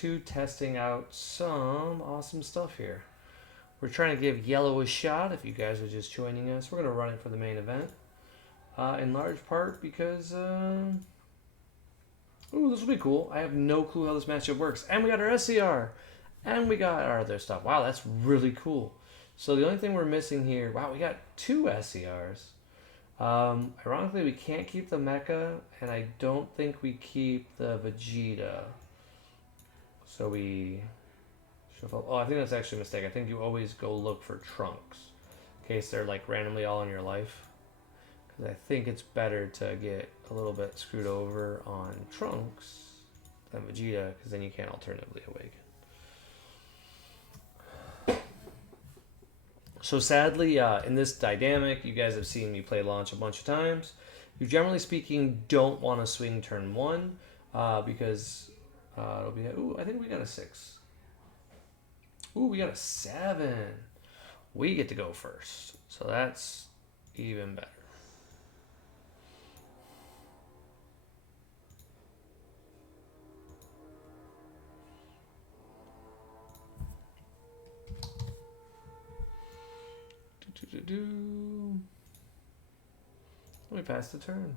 2 testing out some awesome stuff here. We're trying to give yellow a shot. If you guys are just joining us, we're going to run it for the main event. In large part because, ooh, this will be cool. I have no clue how this matchup works. And we got our SCR. And we got our other stuff. Wow, that's really cool. So the only thing we're missing here, wow, we got 2 SCRs. Ironically, we can't keep the Mecha, and I don't think we keep the Vegeta. So we shuffle. Oh, I think that's actually a mistake. I think you always go look for Trunks in case they're like randomly all in your life. Because I think it's better to get a little bit screwed over on Trunks than Vegeta, because then you can't alternatively awaken. So sadly, in this dynamic, you guys have seen me play launch a bunch of times. You generally speaking don't want to swing turn 1 because it'll be. Ooh, I think we got a 6. Ooh, we got a 7. We get to go first, so that's even better. Let me pass the turn.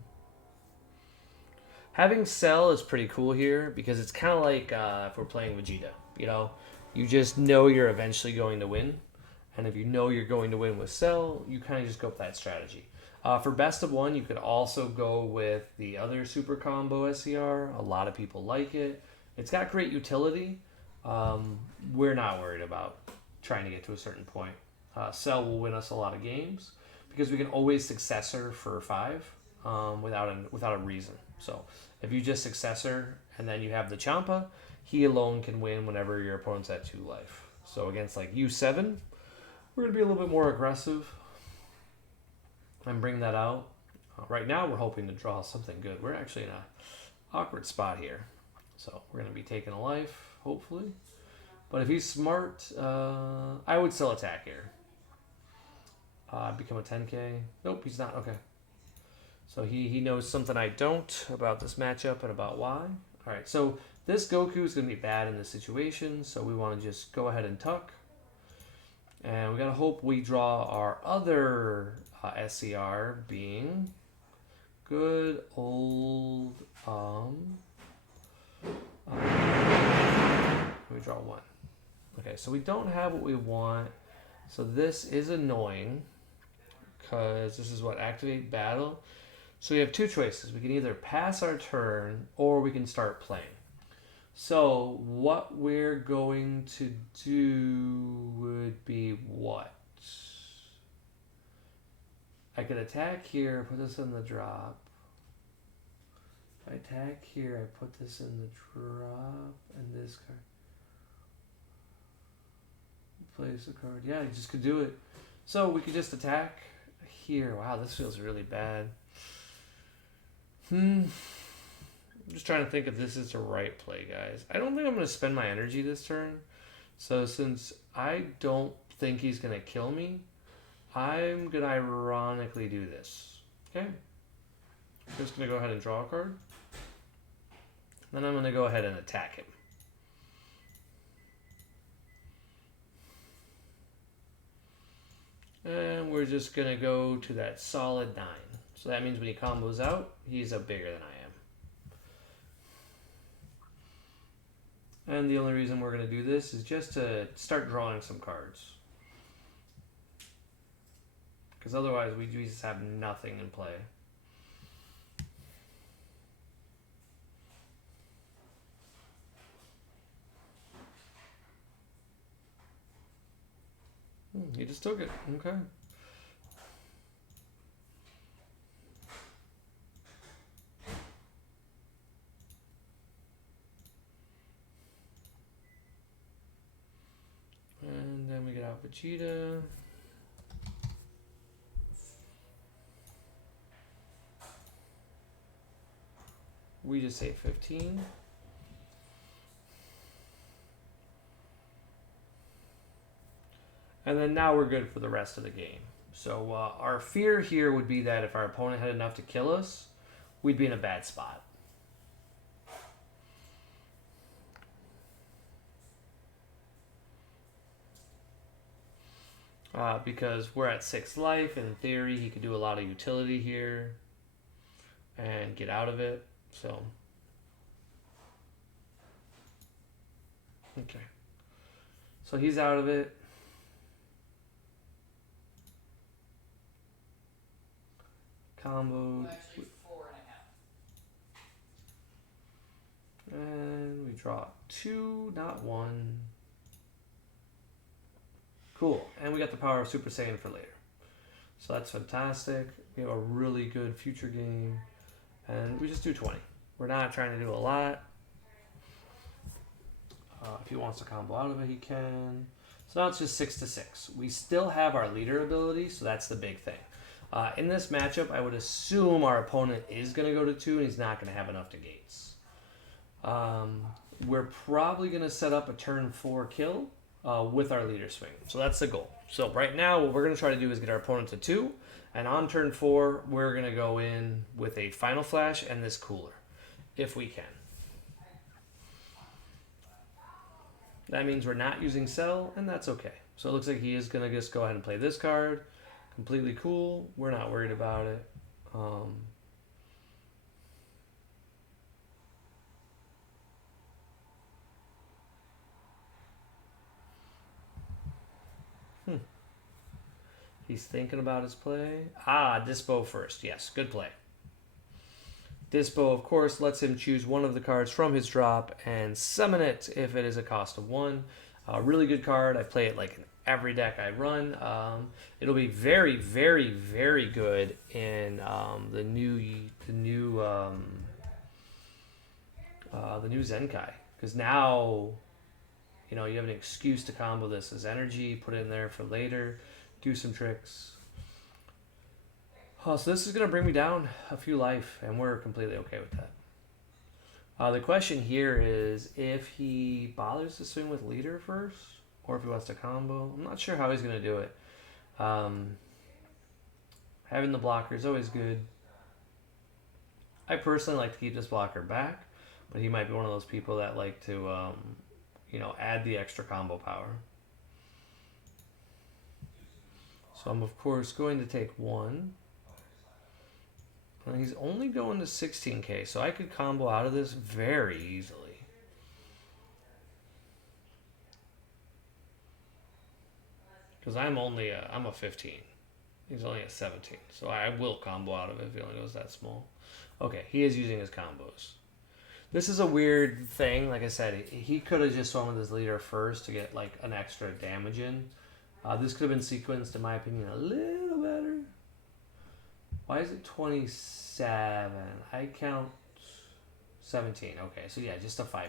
Having Cell is pretty cool here because it's kind of like if we're playing Vegeta. You know, you just know you're eventually going to win. And if you know you're going to win with Cell, you kind of just go with that strategy. For best of 1, you could also go with the other super combo SCR. A lot of people like it. It's got great utility. We're not worried about trying to get to a certain point. Cell will win us a lot of games because we can always successor for 5 without a reason. So if you just successor and then you have the Champa, he alone can win whenever your opponent's at 2 life. So against like U7, we're going to be a little bit more aggressive and bring that out. Right now we're hoping to draw something good. We're actually in an awkward spot here. So we're going to be taking a life, hopefully. But if he's smart, I would still attack here. Become a 10k. Nope, he's not. Okay. So he knows something I don't about this matchup and about why. All right, so this Goku is going to be bad in this situation, so we want to just go ahead and tuck. And we got to hope we draw our other SCR being good old... we draw 1. Okay, so we don't have what we want. So this is annoying because this is what? Activate battle. So we have 2 choices. We can either pass our turn or we can start playing. So what we're going to do would be what? I could attack here, put this in the drop. If I attack here, I put this in the drop and this card. Place a card. Yeah, you just could do it. So we could just attack here. Wow, this feels really bad. I'm just trying to think if this is the right play, guys. I don't think I'm going to spend my energy this turn. So since I don't think he's going to kill me, I'm going to ironically do this. Okay? I'm just going to go ahead and draw a card. Then I'm going to go ahead and attack him. And we're just going to go to that solid 9. So that means when he combos out, he's up bigger than I am. And the only reason we're going to do this is just to start drawing some cards. Because otherwise we just have nothing in play. He just took it. Okay. And then we get out Vegeta. We just say 15. And then now we're good for the rest of the game. So our fear here would be that if our opponent had enough to kill us, we'd be in a bad spot. because we're at 6 life. In theory, he could do a lot of utility here and get out of it. So, okay. So he's out of it. Combo. Actually, 4.5. And we draw 2, not 1. Cool. And we got the power of Super Saiyan for later. So that's fantastic. We have a really good future game. And we just do 20. We're not trying to do a lot. If he wants to combo out of it, he can. So now it's just 6 to 6. We still have our leader ability, so that's the big thing. In this matchup, I would assume our opponent is going to go to 2, and he's not going to have enough to gates. We're probably going to set up a turn 4 kill with our leader swing. So that's the goal. So right now, what we're going to try to do is get our opponent to 2, and on turn 4, we're going to go in with a Final Flash and this cooler, if we can. That means we're not using Cell, and that's okay. So it looks like he is going to just go ahead and play this card. Completely cool. We're not worried about it. He's thinking about his play. Dispo first. Yes, good play. Dispo, of course, lets him choose one of the cards from his drop and summon it if it is a cost of 1. Really good card. I play it like in every deck I run. It'll be very, very, very good in the new Zenkai, because now you have an excuse to combo this as energy, put it in there for later, do some tricks. So this is going to bring me down a few life, and we're completely okay with that. The question here is if he bothers to swing with leader first, or if he wants to combo. I'm not sure how he's going to do it. Having the blocker is always good. I personally like to keep this blocker back, but he might be one of those people that like to, add the extra combo power. So I'm, of course, going to take 1. And he's only going to 16k, so I could combo out of this very easily. Because I'm a 15. He's only a 17, so I will combo out of it if he only goes that small. Okay, he is using his combos. This is a weird thing. Like I said, he could have just swung with his leader first to get like an extra damage in. This could have been sequenced, in my opinion, a little better. Why is it 27? I count 17. Okay, so yeah, just a 5k.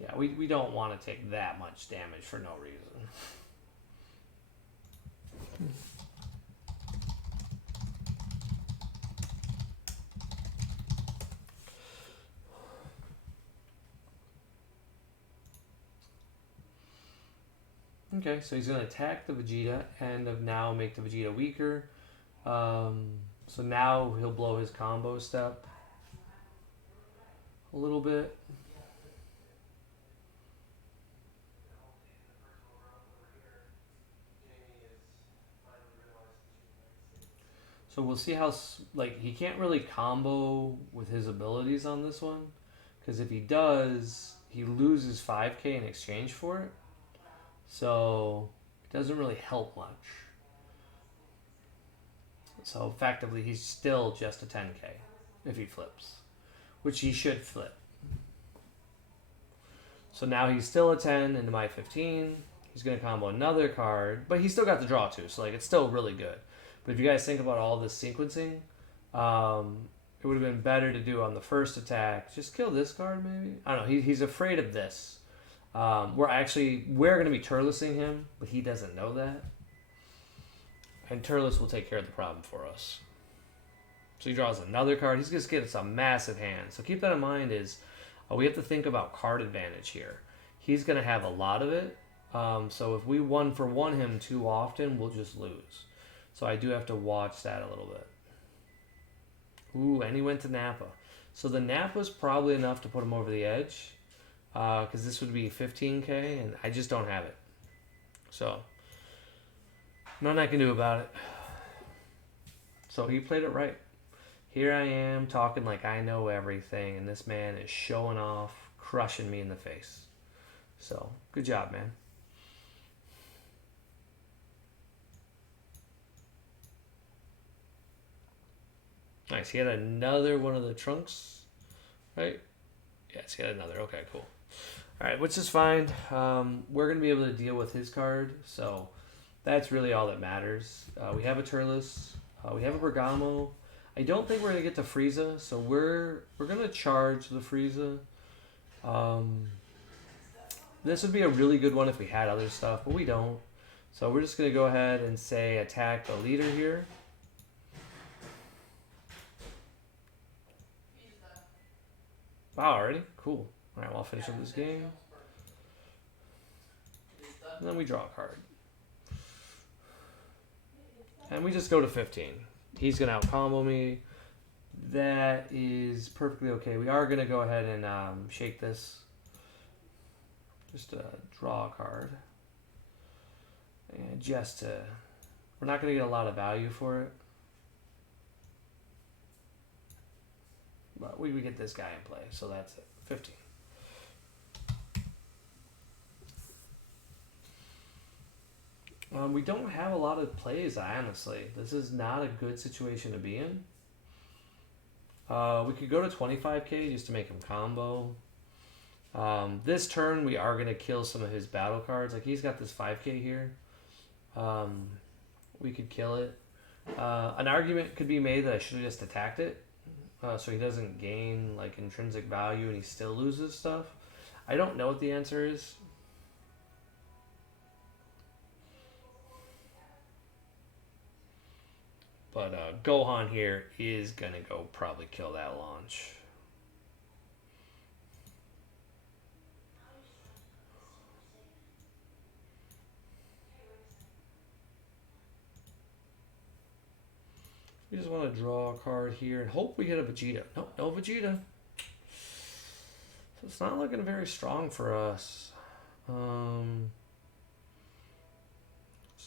Yeah, we don't want to take that much damage for no reason. Okay, so he's going to attack the Vegeta and now make the Vegeta weaker. So now he'll blow his combo step a little bit. So we'll see how, he can't really combo with his abilities on this one. Because if he does, he loses 5k in exchange for it. So it doesn't really help much. So effectively, he's still just a 10k if he flips, which he should flip. So now he's still a 10 into my 15. He's going to combo another card, but he's still got the draw too, so it's still really good. But if you guys think about all this sequencing, it would have been better to do on the first attack. Just kill this card, maybe? I don't know. He's afraid of this. We're going to be Turlesing him, but he doesn't know that. And Turles will take care of the problem for us. So he draws another card. He's just getting some massive hand. So keep that in mind we have to think about card advantage here. He's going to have a lot of it. So if we 1-for-1 him too often, we'll just lose. So I do have to watch that a little bit. Ooh, and he went to Nappa. So the Nappa's probably enough to put him over the edge. because this would be 15K, and I just don't have it. So, nothing I can do about it. So he played it right. Here I am talking like I know everything, and this man is showing off, crushing me in the face. So, good job, man. Nice. He had another one of the trunks, right? Yes, he had another. Okay, cool. All right, which is fine. We're going to be able to deal with his card, so that's really all that matters. We have a Turles. We have a Bergamo. I don't think we're going to get to Frieza, so we're going to charge the Frieza. This would be a really good one if we had other stuff, but we don't. So we're just going to go ahead and say attack the leader here. Wow, already? Cool. Alright, well, I'll finish up this game. And then we draw a card. And we just go to 15. He's going to out-combo me. That is perfectly okay. We are going to go ahead and shake this. Just draw a card. And just to... We're not going to get a lot of value for it. But we get this guy in play, so that's it. 15. We don't have a lot of plays, honestly. This is not a good situation to be in. We could go to 25K just to make him combo. This turn, we are going to kill some of his battle cards. Like, he's got this 5K here. We could kill it. An argument could be made that I should have just attacked it. So he doesn't gain like intrinsic value and he still loses stuff. I don't know what the answer is. But Gohan here is going to go probably kill that launch. We just want to draw a card here and hope we get a Vegeta. Nope, no Vegeta. So it's not looking very strong for us.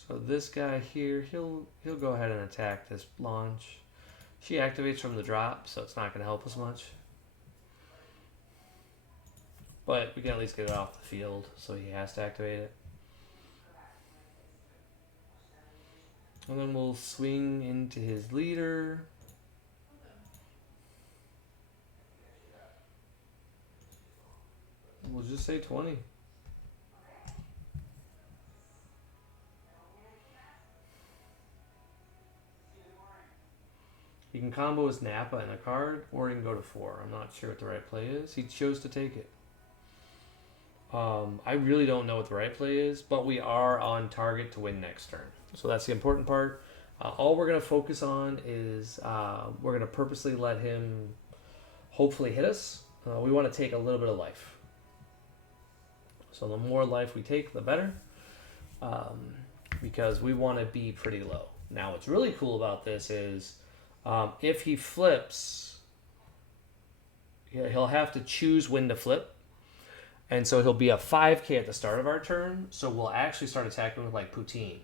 So this guy here, he'll go ahead and attack this launch. She activates from the drop, so it's not going to help us much. But we can at least get it off the field, so he has to activate it. And then we'll swing into his leader. We'll just say 20. He can combo his Nappa and a card, or he can go to 4. I'm not sure what the right play is. He chose to take it. I really don't know what the right play is, but we are on target to win next turn. So that's the important part. All we're going to focus on is we're going to purposely let him hopefully hit us. We want to take a little bit of life. So the more life we take, the better. Because we want to be pretty low. Now what's really cool about this is if he flips, he'll have to choose when to flip. And so he'll be a 5K at the start of our turn. So we'll actually start attacking with like Poutine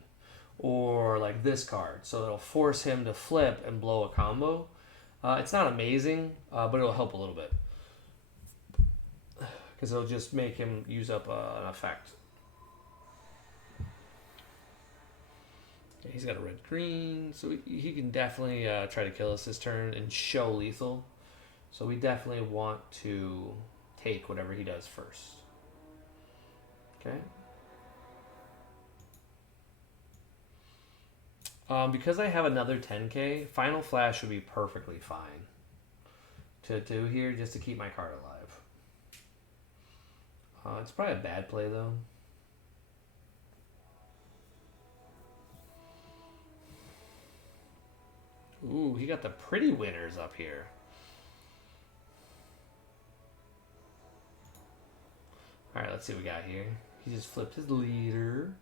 or like this card. So it'll force him to flip and blow a combo. It's not amazing, but it'll help a little bit. Because it'll just make him use up an effect. He's got a red-green, so he can definitely try to kill us this turn and show lethal. So we definitely want to take whatever he does first. Okay. Because I have another 10K, Final Flash would be perfectly fine to do here just to keep my card alive. It's probably a bad play though. Ooh, he got the pretty winners up here. Alright, let's see what we got here. He just flipped his leader.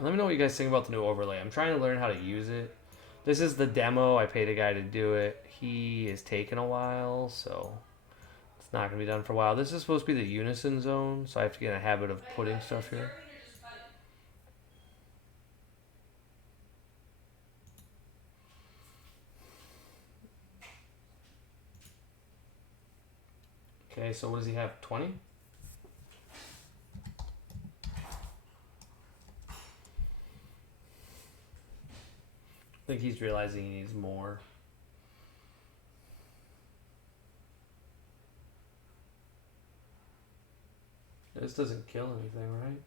Let me know what you guys think about the new overlay. I'm trying to learn how to use it. This is the demo. I paid a guy to do it. He is taking a while, so Not gonna be done for a while. This is supposed to be the unison zone, so I have to get in a habit of putting stuff here. Okay, so what does he have? 20? I think he's realizing he needs more. This doesn't kill anything, right?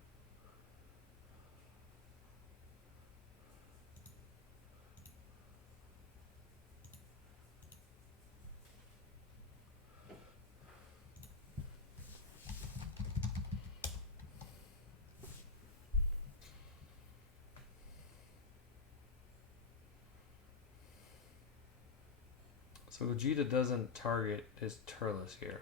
So Gogeta doesn't target his Turles here.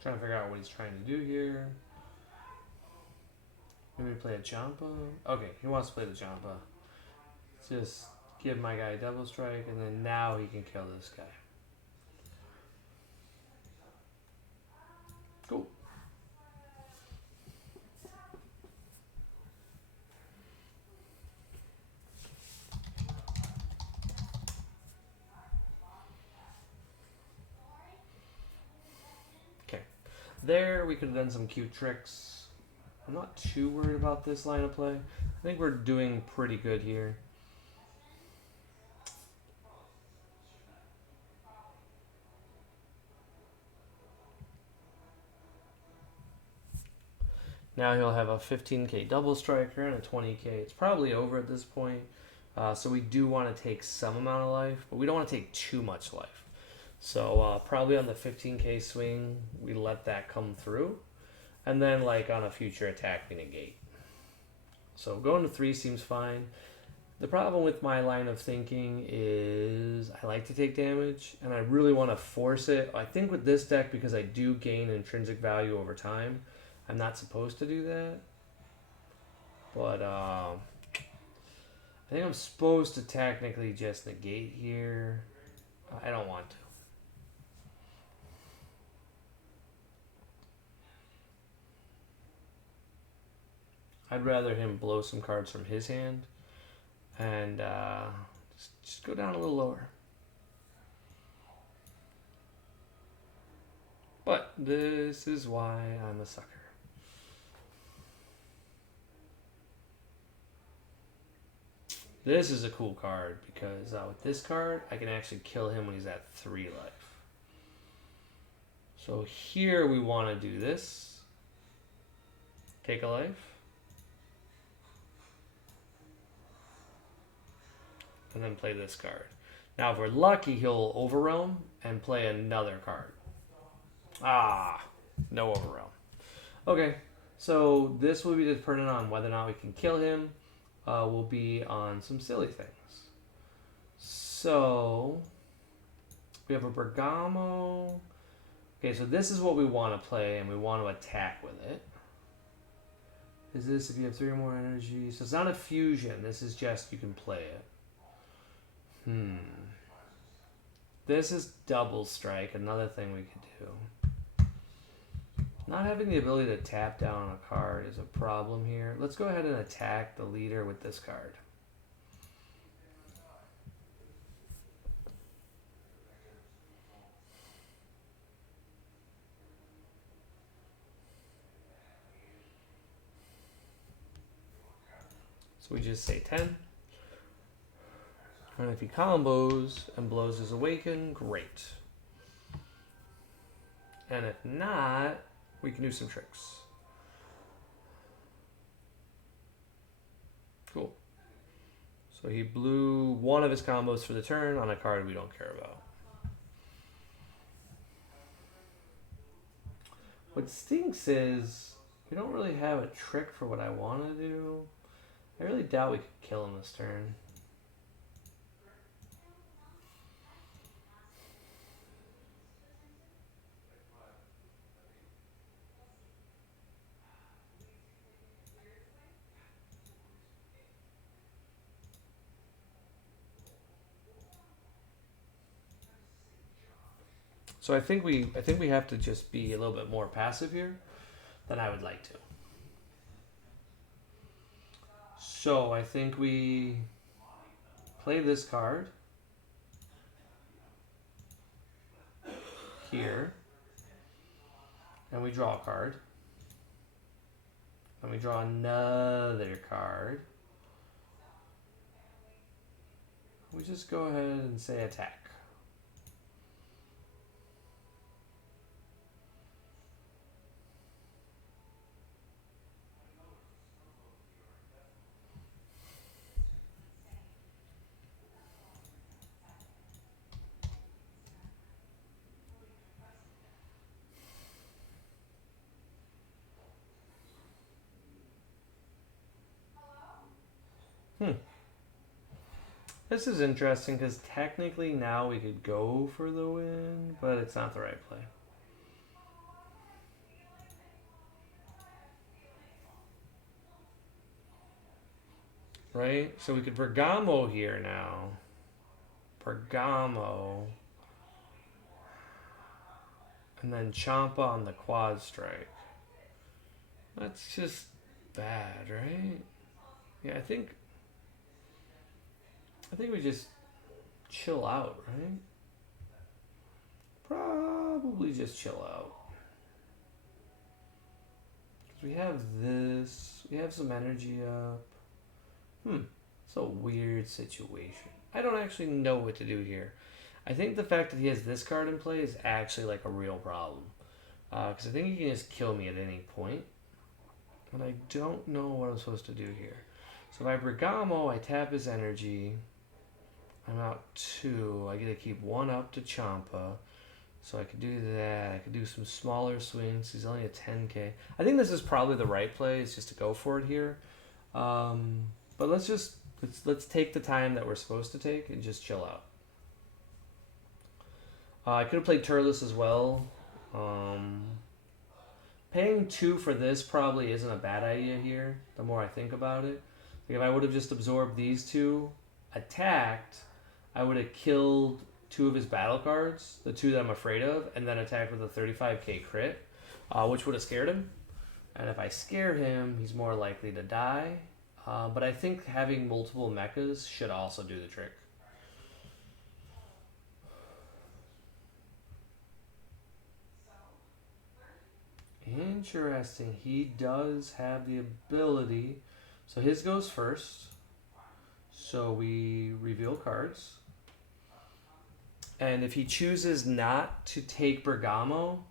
Trying to figure out what he's trying to do here. Maybe play a Champa? Okay, he wants to play the Champa. Just give my guy a double strike, and then now he can kill this guy. Cool. Okay. There, we could have done some cute tricks. I'm not too worried about this line of play. I think we're doing pretty good here. Now he'll have a 15k double striker and a 20k. It's probably over at this point. So we do want to take some amount of life, but we don't want to take too much life. So probably on the 15k swing, we let that come through. And then like on a future attack, we negate. So going to 3 seems fine. The problem with my line of thinking is I like to take damage, and I really want to force it. I think with this deck, because I do gain intrinsic value over time, I'm not supposed to do that. But I think I'm supposed to technically just negate here. I don't want to. I'd rather him blow some cards from his hand and just go down a little lower. But this is why I'm a sucker. This is a cool card because with this card, I can actually kill him when he's at 3 life. So here we want to do this. Take a life. And then play this card. Now, if we're lucky, he'll overwhelm and play another card. Ah, no overwhelm. Okay, so this will be dependent on whether or not we can kill him. Will be on some silly things. So, we have a Bergamo. Okay, so this is what we want to play, and we want to attack with it. Is this if you have 3 or more energy? So it's not a fusion. This is just you can play it. This is double strike, another thing we could do. Not having the ability to tap down a card is a problem here. Let's go ahead and attack the leader with this card. So we just say 10. And if he combos and blows his awaken, great. And if not, we can do some tricks. Cool. So he blew one of his combos for the turn on a card we don't care about. What stinks is we don't really have a trick for what I want to do. I really doubt we could kill him this turn. So I think we have to just be a little bit more passive here than I would like to. So I think we play this card here, and we draw a card, and we draw another card. We just go ahead and say attack. This is interesting because technically now we could go for the win, but it's not the right play. Right? So we could Bergamo here now. Bergamo. And then Champa on the quad strike. That's just bad, right? Yeah, I think we just chill out, right? Probably just chill out. We have this. We have some energy up. It's a weird situation. I don't actually know what to do here. I think the fact that he has this card in play is actually like a real problem. Because I think he can just kill me at any point. And I don't know what I'm supposed to do here. So if I Bergamo, I tap his energy. I'm out 2. I get to keep 1 up to Champa. So I could do that. I could do some smaller swings. He's only a 10k. I think this is probably the right play. Is just to go for it here. But let's take the time that we're supposed to take and just chill out. I could have played Turles as well. Paying 2 for this probably isn't a bad idea here. The more I think about it, like if I would have just absorbed these 2, attacked, I would have killed 2 of his battle cards, the 2 that I'm afraid of, and then attacked with a 35k crit, which would have scared him. And if I scare him, he's more likely to die. But I think having multiple mechas should also do the trick. Interesting. He does have the ability. So his goes first. So we reveal cards. And if he chooses not to take Bergamo,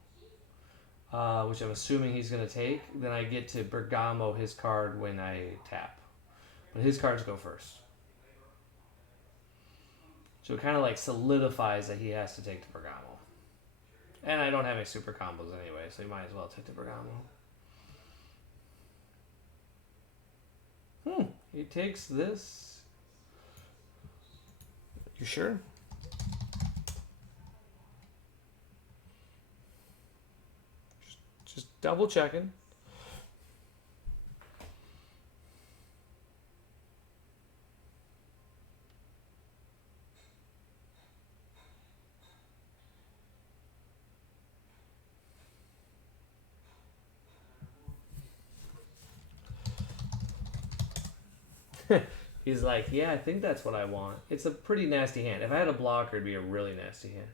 which I'm assuming he's going to take, then I get to Bergamo his card when I tap. But his cards go first. So it kind of like solidifies that he has to take the Bergamo. And I don't have any super combos anyway, so you might as well take the Bergamo. He takes this. You sure? Just double checking. He's like, yeah, I think that's what I want. It's a pretty nasty hand. If I had a blocker, it'd be a really nasty hand.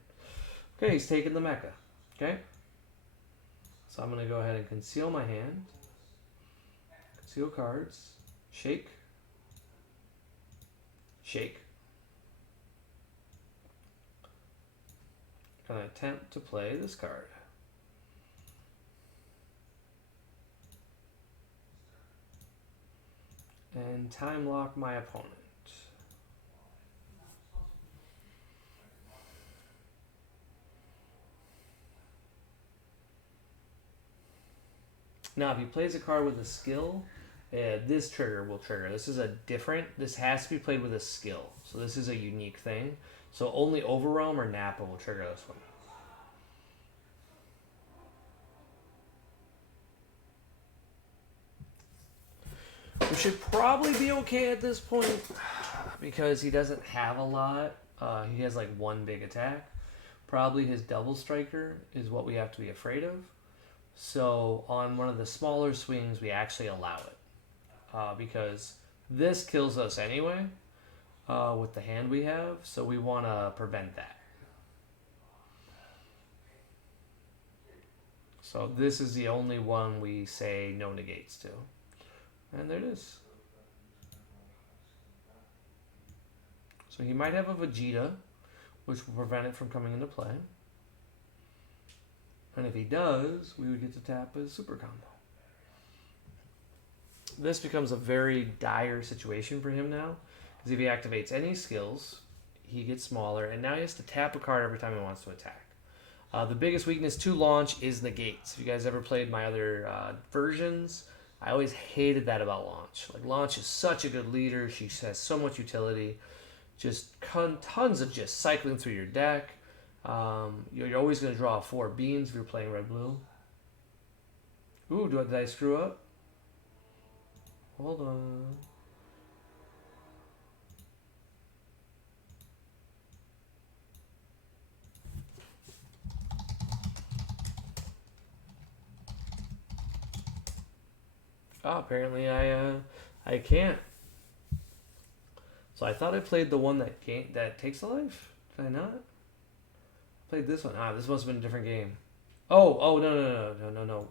Okay, he's taking the mecha. Okay? So I'm going to go ahead and conceal my hand. Conceal cards. Shake. Shake. Going to attempt to play this card. And time lock my opponent. Now, if he plays a card with a skill, This trigger will trigger. This is a different. This has to be played with a skill. So this is a unique thing. So only Overwhelm or Nappa will trigger this one. We should probably be okay at this point because he doesn't have a lot. He has like one big attack. Probably his double striker is what we have to be afraid of. So on one of the smaller swings, we actually allow it because this kills us anyway with the hand we have. So we want to prevent that. So this is the only one we say no negates to. And there it is. So he might have a Vegeta, which will prevent it from coming into play. And if he does, we would get to tap his super combo. This becomes a very dire situation for him now, because if he activates any skills, he gets smaller, and now he has to tap a card every time he wants to attack. The biggest weakness to launch is negates. If you guys ever played my other versions, I always hated that about launch. Like, launch is such a good leader. She has so much utility. Just tons of just cycling through your deck. You're always going to draw 4 beans if you're playing red-blue. Ooh, did I screw up? Hold on. Oh, apparently I can't. So I thought I played the one that takes a life. Did I not? I played this one. Ah, this must have been a different game. Oh, no.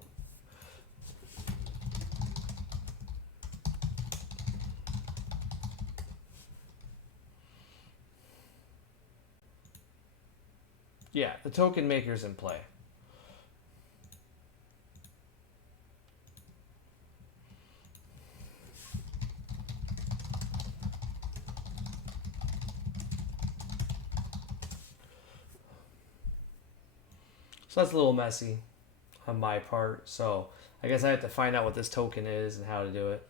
Yeah, the token maker's in play. So that's a little messy on my part. So I guess I have to find out what this token is and how to do it.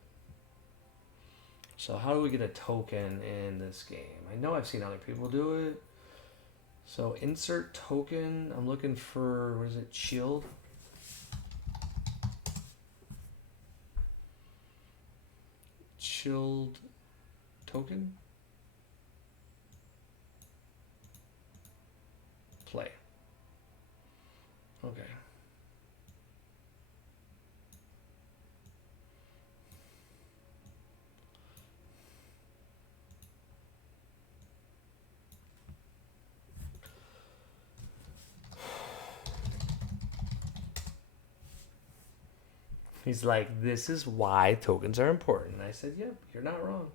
So how do we get a token in this game? I know I've seen other people do it. So insert token. I'm looking for, what is it, shield? Shield token? Play. Okay. He's like, this is why tokens are important. And I said, yep, you're not wrong.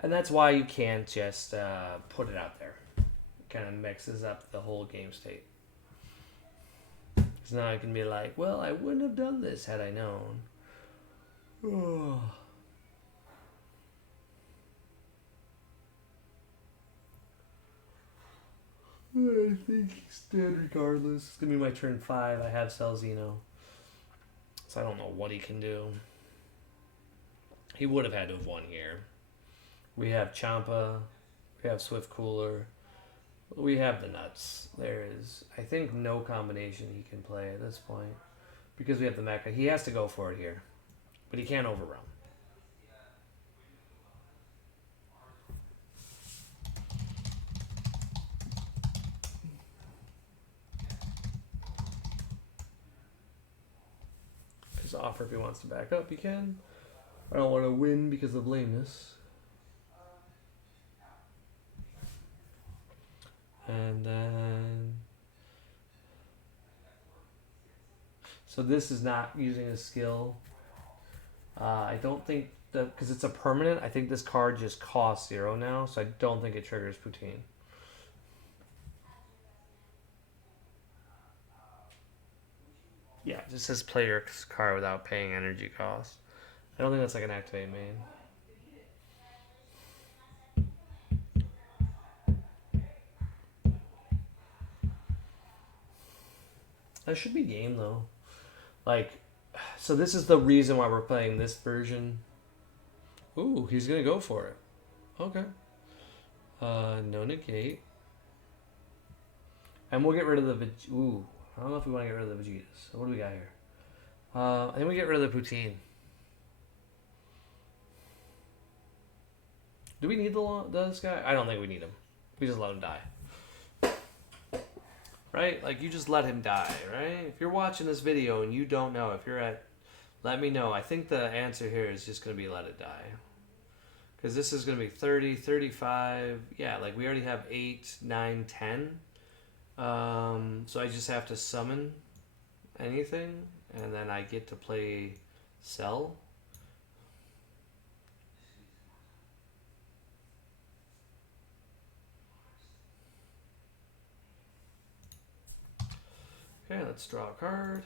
And that's why you can't just put it out there. It kind of mixes up the whole game state. Because now I can be like, well, I wouldn't have done this had I known. Oh. I think he's dead regardless. It's going to be my turn 5. I have Celzino. So I don't know what he can do. He would have had to have won here. We have Champa. We have Swift Cooler. We have the nuts. There is, I think, no combination he can play at this point. Because we have the mecha. He has to go for it here. But he can't overrun. His offer, if he wants to back up, he can. I don't want to win because of lameness. And then... So this is not using a skill. I don't think that, because it's a permanent, I think this card just costs 0 now, so I don't think it triggers Poutine. Yeah, it just says play your card without paying energy cost. I don't think that's like an activate main. That should be game though. Like, So this is the reason why we're playing this version. Ooh, he's gonna go for it. Okay. No negate. And we'll get rid of the ooh. I don't know if we want to get rid of the Vegetas. So what do we got here? I think we get rid of the Poutine. Do we need this guy? I don't think we need him. We just let him die. Right? Like, you just let him die, right? If you're watching this video and you don't know, if you're at... Let me know. I think the answer here is just going to be let it die. Because this is going to be 30, 35... Yeah, like, we already have 8, 9, 10. So I just have to summon anything. And then I get to play Cell. Okay, let's draw a card.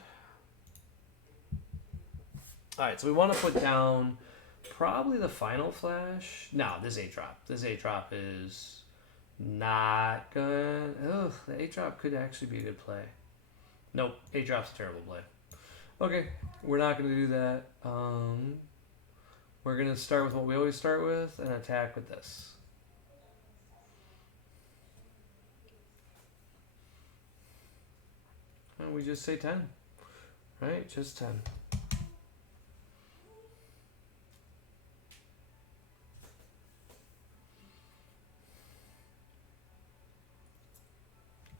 Alright, so we want to put down probably the final flash. No, this 8-drop. This 8-drop is not good. Ugh, the 8-drop could actually be a good play. Nope, 8-drop's a terrible play. Okay, we're not going to do that. We're going to start with what we always start with and attack with this. And we just say 10. Right? Just 10.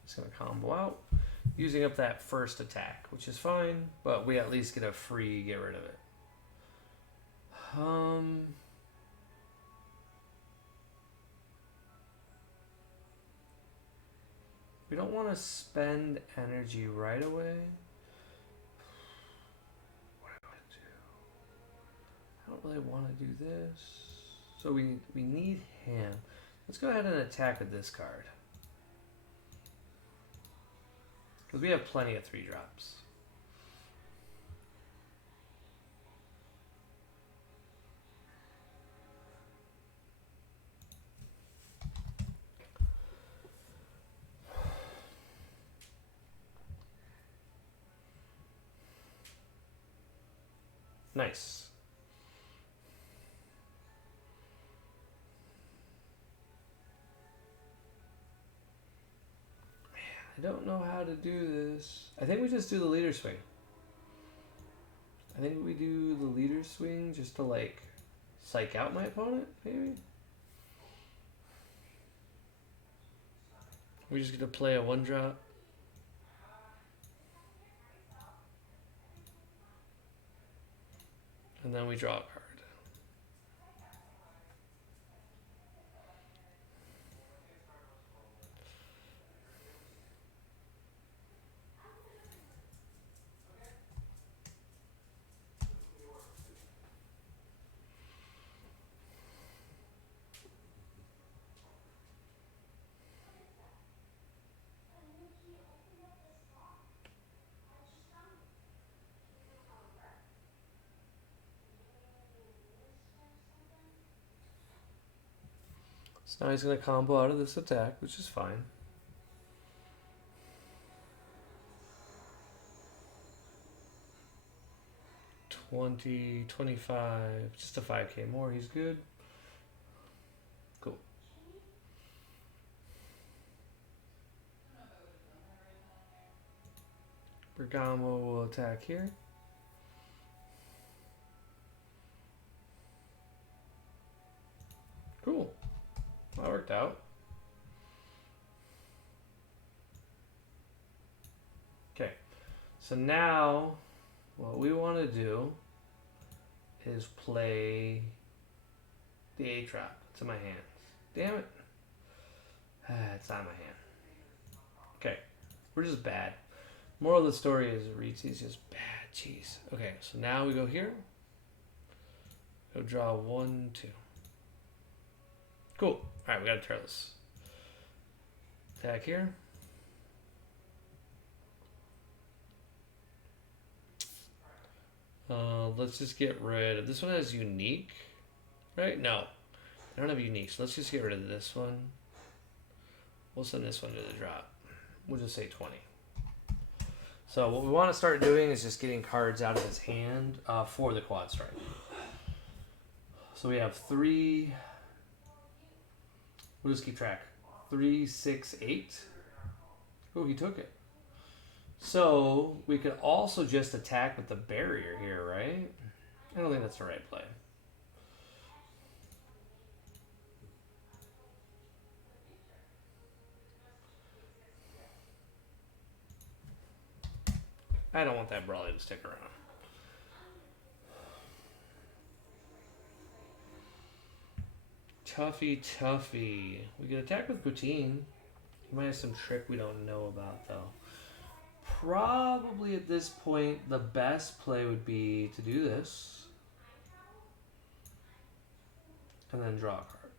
It's going to combo out. Using up that first attack, which is fine, but we at least get a free get rid of it. We don't want to spend energy right away. What do I do? I don't really want to do this. So we need him. Let's go ahead and attack with this card. Because we have plenty of 3-drops. Nice. I don't know how to do this. I think we just do the leader swing. I think we do the leader swing just to, like, psych out my opponent, maybe? We just get to play a 1-drop. And then we draw a card. So now he's going to combo out of this attack, which is fine. $20, $25, just a 5K more, he's good. Cool. Bergamo will attack here. Cool. That worked out. Okay. So now what we want to do is play the 8-drop. It's in my hands. Damn it. It's not in my hand. Okay. We're just bad. Moral of the story is Ritzi's just bad. Jeez. Okay, so now we go here. Go draw 1, 2. Cool. Alright, we got to Turles. Attack here. Let's just get rid of... This one has unique, right? No. I don't have unique, so let's just get rid of this one. We'll send this one to the drop. We'll just say 20. So what we want to start doing is just getting cards out of his hand for the quad strike. So we have 3. We'll just keep track. 3, 6, 8. Oh, he took it. So we could also just attack with the barrier here, right? I don't think that's the right play. I don't want that Brawley to stick around. Toughy. We could attack with Poutine. He might have some trick we don't know about, though. Probably at this point, the best play would be to do this. And then draw a card.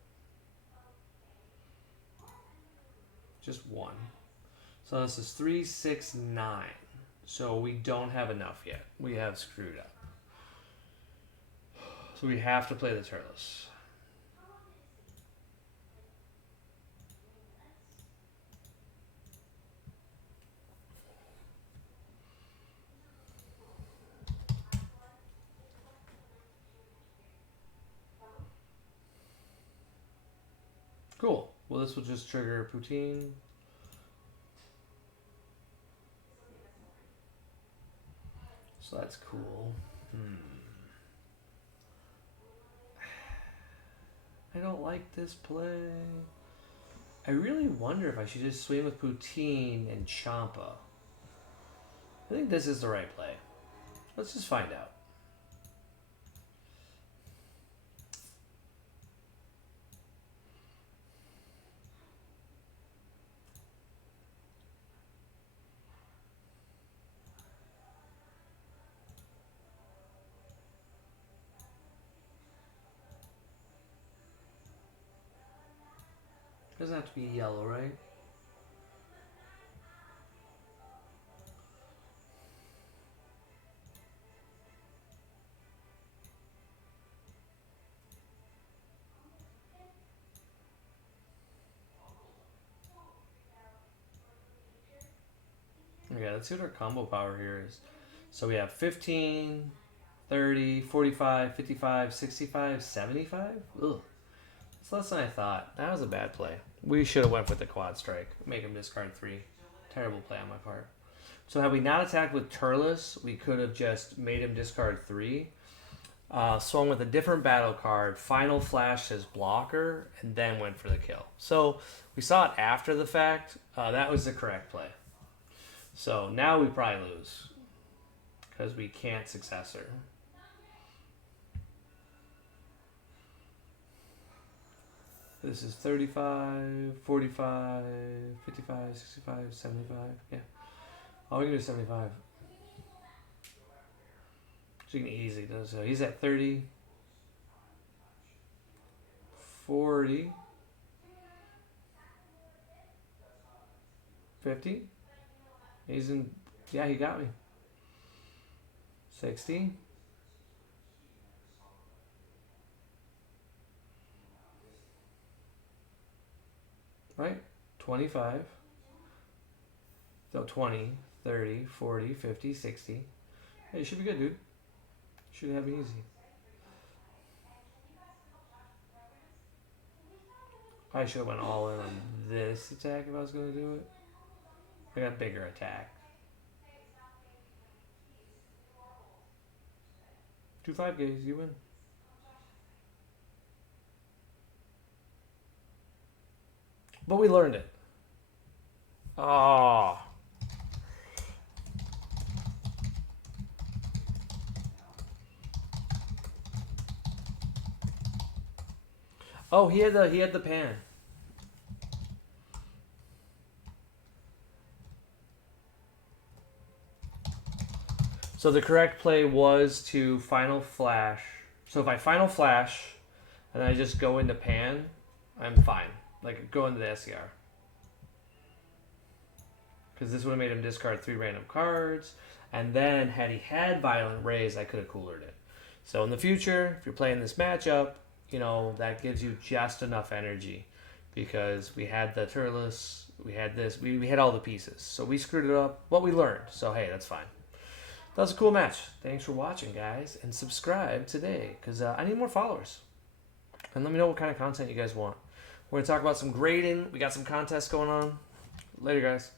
Just 1. So this is 3, 6, 9. So we don't have enough yet. We have screwed up. So we have to play the Turles. Cool. Well, this will just trigger Poutine. So that's cool. I don't like this play. I really wonder if I should just swing with Poutine and Champa. I think this is the right play. Let's just find out. Doesn't have to be yellow, right? Okay, let's see what our combo power here is. So we have 15, 30, 45, 55, 65, 75? Ugh. It's less than I thought. That was a bad play. We should have went with the quad strike. Make him discard 3. Terrible play on my part. So had we not attacked with Turles, we could have just made him discard 3. Swung with a different battle card, Final Flash his blocker, and then went for the kill. So we saw it after the fact. That was the correct play. So now we probably lose because we can't successor. This is 35, 45, 55, 65, 75. Yeah. All we can do is 75. So you can easily do so. He's at 30, 40, 50. He's in, yeah, he got me. 60. Right? 25. So 20, 30, 40, 50, 60. Hey, you should be good, dude. Should have been easy. I should have went all in on this attack if I was going to do it. I got bigger attack. 2-5 gaze, you win. But we learned it. Oh. Oh, he had the pan. So the correct play was to Final Flash. So if I Final Flash and I just go into pan, I'm fine. Like, go into the SCR. Because this would have made him discard 3 random cards. And then, had he had Violent Raise, I could have coolered it. So in the future, if you're playing this matchup, you know, that gives you just enough energy because we had the Turles, we had this, we had all the pieces. So we screwed it up. What we learned. So hey, that's fine. That was a cool match. Thanks for watching, guys, and subscribe today because I need more followers. And let me know what kind of content you guys want. We're gonna talk about some grading. We got some contests going on. Later, guys.